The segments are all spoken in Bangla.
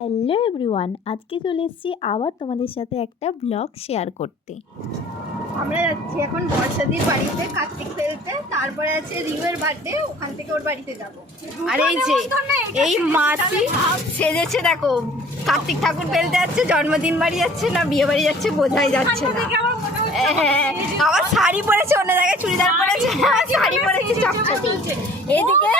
হ্যালো এভরিওয়ান, আজকে চলে এসেছি আবার তোমাদের সাথে একটা ব্লগ শেয়ার করতে। আমরা যাচ্ছি এখন বর্ষাদির বাড়িতে কার্তিক ফেলতে, তারপরে আছে রিউয়ের বার্থডে, ওখান থেকে ওর বাড়িতে যাব। আর এই যে এই মাসি সেজেছে, দেখো কার্তিক ঠাকুর ফেলতে যাচ্ছে, জন্মদিন বাড়ি যাচ্ছে না বিয়ে বাড়ি যাচ্ছে বোঝাই যাচ্ছে না। হ্যাঁ, আবার শাড়ি পরেছে, অন্য জায়গায় চুড়িদার পরেছে, শাড়ি পরেছে চকচকে। এদিকে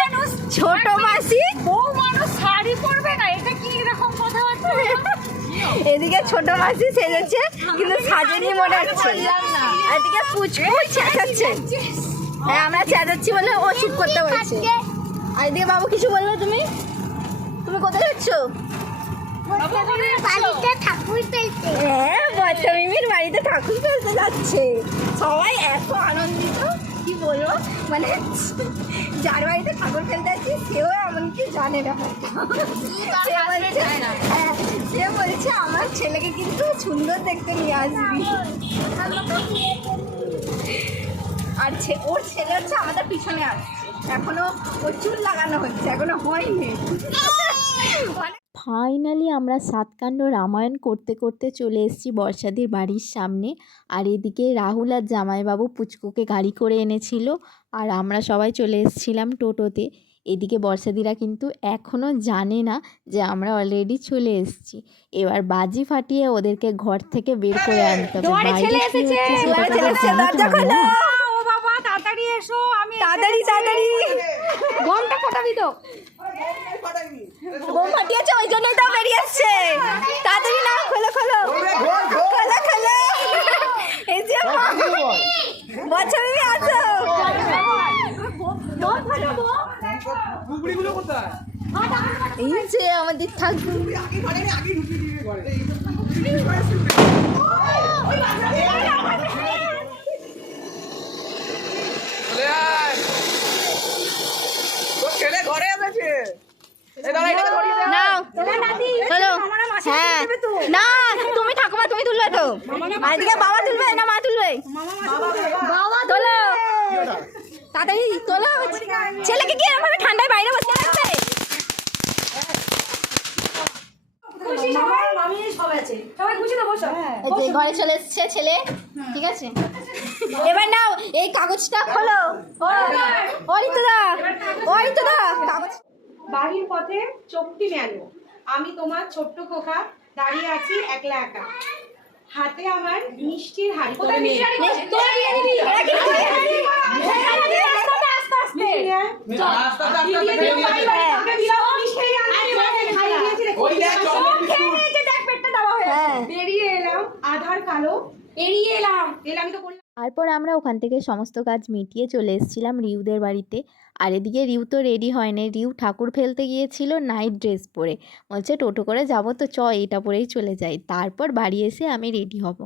ছোট মাসি বউ মানুষ শাড়ি পরবে না, এটা কি রকম কথাবার্তা? এদিকে ছোট মাসি সেজেছে কিন্তু সাজেনি মনে হচ্ছে। আর এদিকে পুচপুচ চেঁচাচ্ছে। হ্যাঁ, আমরা চেঁচাচ্ছি বলে ও চুপ করতে বলছে। আর এদিকে বাবু কিছু বললো, তুমি কোথায় যাচ্ছ? হ্যাঁ, বাচ্চা মিমির বাড়িতে ঠাকুর ফেলতে যাচ্ছে। সবাই এত আনন্দিত কি বলবো, মানে যার বাড়িতে ঠাকুর ফেলতে যাচ্ছি সেও এমনকি জানে না। সে বলছে আমার ছেলেকে কিন্তু সুন্দর দেখতে নিয়ে আসবি। আর ওর ছেলে হচ্ছে আমাদের পিছনে আসছে, এখনো ওর চুল লাগানো হচ্ছে, এখনো হয়নি। ফাইনালি আমরা সাতকাণ্ড রামায়ণ করতে করতে চলে এসেছি বর্ষাদির বাড়ির সামনে। আর এদিকে রাহুল আর জামাইবাবু পুচকুকে গাড়ি করে এনেছিল, আর আমরা সবাই চলে এসেছিলাম টোটোতে। এদিকে বর্ষাদিরা কিন্তু এখনও জানে না যে আমরা অলরেডি চলে এসেছি। এবার বাজি ফাটিয়ে ওদেরকে ঘর থেকে বের করে আনতে হবে। ও বাবা, তাড়াতাড়ি এসো, আমি তাড়াতাড়ি গমটা ফটাবি তো। বোম ফাটিয়েছে, ওই জন্যই তো বেরিয়ে আসছে। তাড়াতাড়ি না, খোলো এই যে বাচ্চা বেবি আসো। এই যে আমাদের ঠাকুর। ছেলে ঘরে এসেছে। হ্যাঁ না, তুমি ঠাকুমা তুমি তুলবে তো, এদিকে বাবা তুলবে না মা তুলবে? বাবা তোলো, তাড়াতাড়ি তোলো। ছেলেকে কি এরকম ঠান্ডায় বাইরে বসে রাখবে? ঘরে চলে এসছে ছেলে, ঠিক আছে। এবার নাও এই কাগজটা খোলো। কাগজ। বাড়ির পথে চোখটি মেলো, আমি তোমার ছোট্ট খোকা, দাঁড়িয়ে আছি একলা একা, হাতে আমার মিষ্টির হাড়ি। বেরিয়ে এলাম আধার কালো, এড়িয়ে এলাম তো করলাম। তারপর আমরা ওখান থেকে সমস্ত কাজ মিটিয়ে চলে এসেছিলাম রিউদের বাড়িতে। আর এদিকে রিউ তো রেডি হয়নি, রিউ ঠাকুর ফেলতে গিয়েছিল নাইট ড্রেস পরে। বলছে টোটো করে যাবো তো, এটা পরেই চলে যাই, তারপর বাড়ি এসে আমি রেডি হব।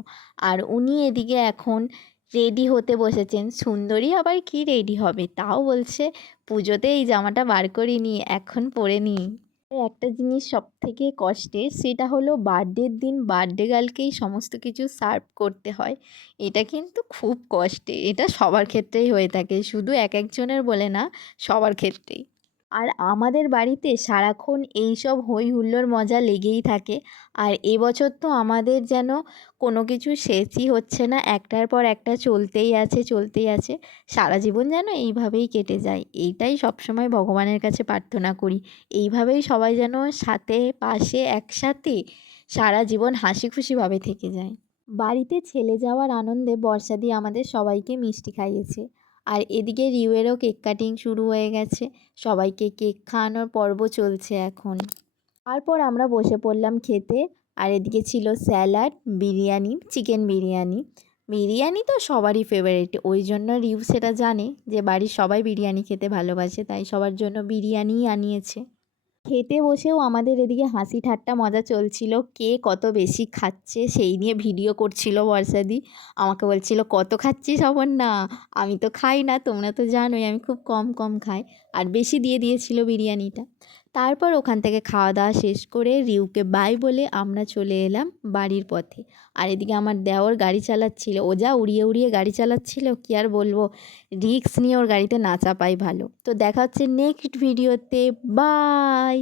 আর উনি এদিকে এখন রেডি হতে বসেছেন। সুন্দরী আবার কি রেডি হবে, তাও বলছে পুজোতে এই জামাটা বার করিনি, এখন পরে নিই। একটা জিনিস সব থেকে কষ্টের, সেটা হলো বার্থডের দিন বার্থডে গার্লকেই সমস্ত কিছু সার্ভ করতে হয়। এটা কিন্তু খুব কষ্টের, এটা সবার ক্ষেত্রেই হয়ে থাকে, শুধু এক একজনের বলে না, সবার ক্ষেত্রেই। আর আমাদের বাড়িতে সারাক্ষণ এইসব হই হুল্লোড় মজা লেগেই থাকে। আর এবছর তো আমাদের যেন কোনো কিছু শেষই হচ্ছে না, একটার পর একটা চলতেই আছে। সারা জীবন যেন এইভাবেই কেটে যায়, এইটাই সবসময় ভগবানের কাছে প্রার্থনা করি। এইভাবেই সবাই যেন সাথে পাশে একসাথে সারা জীবন হাসি খুশিভাবে থেকে যায়। বাড়িতে ছেলে যাওয়ার আনন্দে বর্ষাদি আমাদের সবাইকে মিষ্টি খাইয়েছে। আর এদিকে রিউয়েরও কেক কাটিং শুরু হয়ে গেছে, সবাইকে কেক খাওয়ানোর পর্ব চলছে এখন। তারপর আমরা বসে পড়লাম খেতে। আর এদিকে ছিল স্যালাড, বিরিয়ানি, চিকেন বিরিয়ানি তো সবারই ফেভারিট, ওই জন্য রিউ সেটা জানে যে বাড়ির সবাই বিরিয়ানি খেতে ভালোবাসে, তাই সবার জন্য বিরিয়ানিই আনিয়েছে। খেতে বসেও আমাদের এদিকে হাসি ঠাট্টা মজা চলছিল, কে কত বেশি খাচ্ছে সেই নিয়ে ভিডিও করছিল বর্ষাদি। আমাকে বলছিল কত খাচ্ছিস না, আমি তো খাই না, তোমরা তো জানোই আমি খুব কম খাই। আর বেশি দিয়ে দিয়েছিল বিরিয়ানিটা। তারপর ওখান থেকে খাওয়া দাওয়া শেষ করে রিউকে বাই বলে আমরা চলে এলাম বাড়ির পথে। আর এদিকে আমার দেওর গাড়ি চালাচ্ছিল, ও যা উড়িয়ে গাড়ি চালাচ্ছিল কি আর বলবো, রিস্ক নিয়ে ওর গাড়িতে না চাপাই ভালো। তো দেখা হচ্ছে নেক্সট ভিডিওতে, বাই।